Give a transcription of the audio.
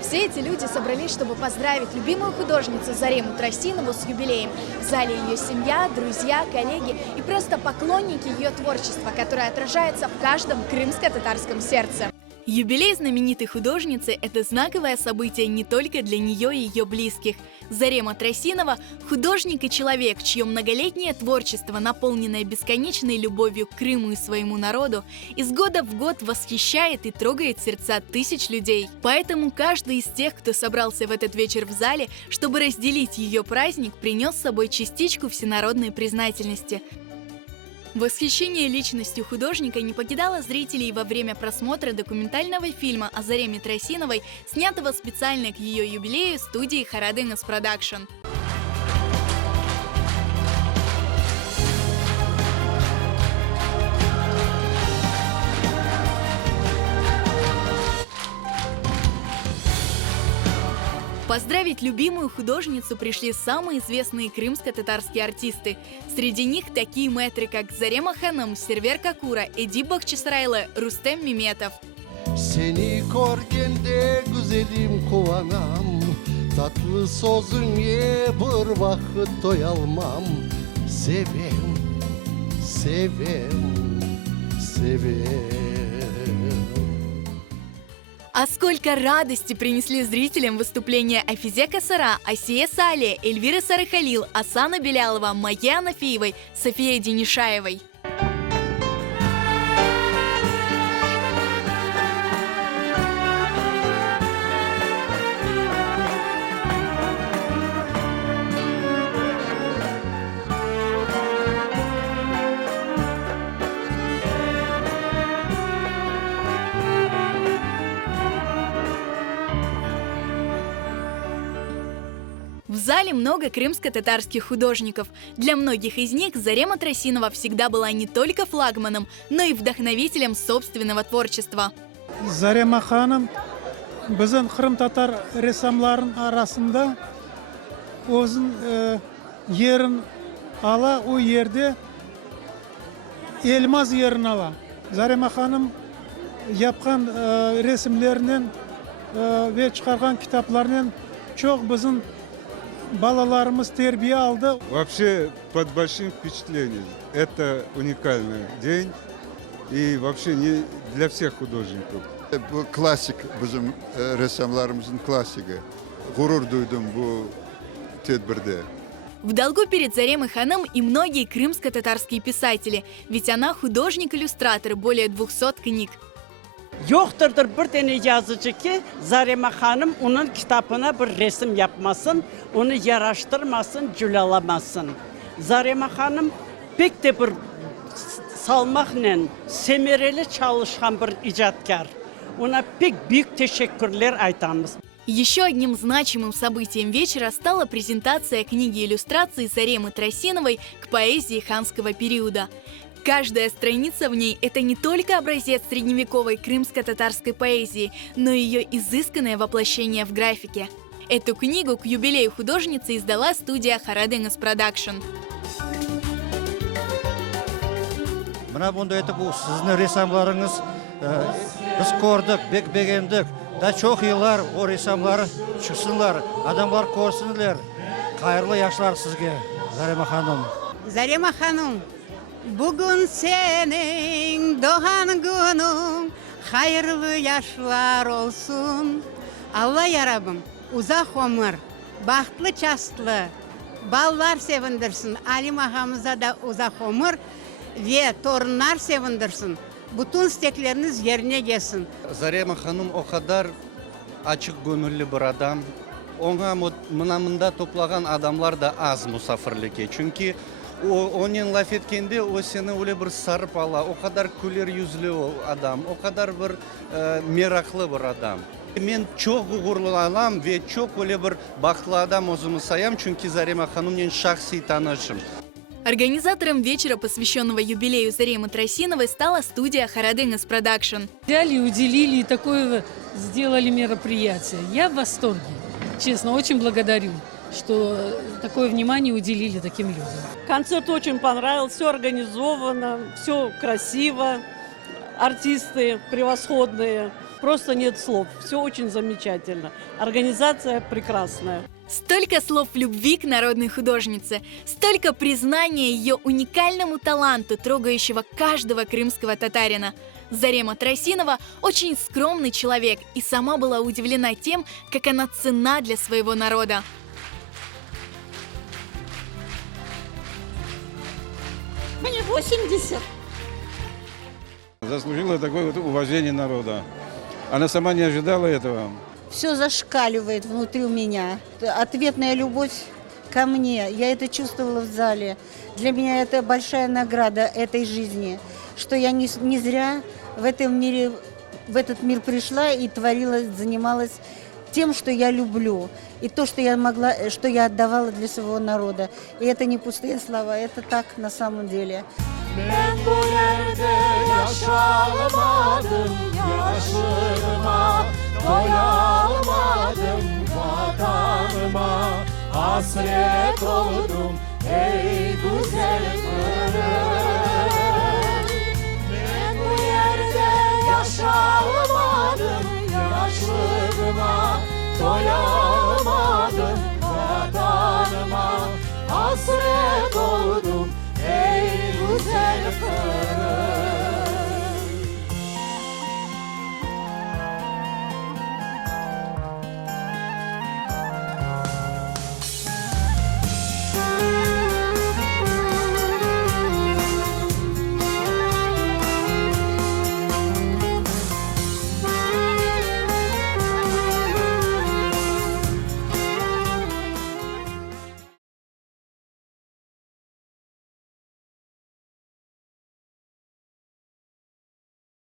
Все эти люди собрались, чтобы поздравить любимую художницу Зарему Тросинову с юбилеем. В зале ее семья, друзья, коллеги и просто поклонники ее творчества, которое отражается в каждом крымско-татарском сердце. Юбилей знаменитой художницы – это знаковое событие не только для нее и ее близких. Зарема Тросинова – художник и человек, чье многолетнее творчество, наполненное бесконечной любовью к Крыму и своему народу, из года в год восхищает и трогает сердца тысяч людей. Поэтому каждый из тех, кто собрался в этот вечер в зале, чтобы разделить ее праздник, принес с собой частичку всенародной признательности. Восхищение личностью художника не покидало зрителей во время просмотра документального фильма о Зареме Тросиновой, снятого специально к ее юбилею студии Харадынас Продакшн. Поздравить любимую художницу пришли самые известные крымско-татарские артисты. Среди них такие мэтры, как Зарема Ханым, Сервер Какура, Эдип Бахчисарайлы, Рустем Меметов. Seni görgende güzelim kovanam, tatlı sözün ye bir vakit doyalmam. Sevem, sevem, sevem. А сколько радости принесли зрителям выступления Афизе Касара, Асия Сале, Эльвиры Сарыхалил, Асана Белялова, Майи Анафеевой, Софии Денишаевой. В зале много крымско-татарских художников. Для многих из них Зарема Тросинова всегда была не только флагманом, но и вдохновителем собственного творчества. Зарема ханым біздің Қырым татар ресамларын арасында өзін ерін ала, о ерде елмаз ерін ала. Зарема ханым yapқан resimlerinden ve çıkargan kitaplarından çok bizim балаларымыз тербие алды. Вообще под большим впечатлением. Это уникальный день и вообще не для всех художников. Bu klasik bizim ressamlarımızın klasiki. Gurur duydum bu tedbirde. В долгу перед Заремой Ханым и многие крымско-татарские писатели, ведь она художник-иллюстратор более 200 книг. Yokturdur bir tane yazıcı ki Zarema Hanım onun kitabına bir resim yapmasın, onu yaraştırmasın, cülalamasın. Zarema Hanım pek de bir salmakla semereli çalışan bir icatkar. Ona pek büyük teşekkürler aytamiz. Еще одним значимым событием вечера стала презентация книги иллюстраций Заремы Тросиновой к поэзии ханского периода. Каждая страница в ней – это не только образец средневековой крымско-татарской поэзии, но и ее изысканное воплощение в графике. Эту книгу к юбилею художницы издала студия Харадынас Продакшн. Мына бұнда это бұл сіздің ресамларыңыз біз көрдік, бек-бегендік. Да çok yıllar o resamları çıksınlar, adamlar görsünler. Hayırlı yaşlar sizge, Zarema Hanım. Zarema Hanım, bugün senin doğan günün, hayırlı yaşlar olsun. Allah yarabım, uzak ömür, bahtlı çastlı, ballar sevindirsin. Ali Mahamıza da uzak ömür ve torunlar sevindirsin. Bütün istekleriniz yerine gelsin. Zarema Hanım o kadar açık gönüllü bir adam. Ona mınamında toplanan adamlar da az misafirlik. Çünkü Onun laf etkende o seni öyle bir sarıp ala, o kadar güler yüzlü o adam, o kadar bir meraklı bir adam. Ben çok gururlanam ve çok öyle bir baklı adam özümü sayam, çünkü Zarема Hanım'ın şahsi tanışım. Организатором вечера, посвященного юбилею Заремы Троссиновой, стала студия Харадынгас Продакшн. Взяли, уделили и такое сделали мероприятие. Я в восторге. Честно, очень благодарю, что такое внимание уделили таким людям. Концерт очень понравился, все организовано, все красиво, артисты превосходные, просто нет слов, все очень замечательно. Организация прекрасная. Столько слов любви к народной художнице, столько признания ее уникальному таланту, трогающего каждого крымского татарина. Зарема Троссинова очень скромный человек и сама была удивлена тем, как она ценна для своего народа. Мне 80. Заслужила такое вот уважение народа. Она сама не ожидала этого. Все зашкаливает внутри у меня. Ответная любовь ко мне. Я это чувствовала в зале. Для меня это большая награда этой жизни, что я не зря в этот мир пришла и творила, занималась тем, что я люблю. И то, что я могла, что я отдавала для своего народа. И это не пустые слова, это так на самом деле. Ben bu yerde yaşamadım, yaşıma doyamadım, vatanıma hasret oldum ey güzel Kırım.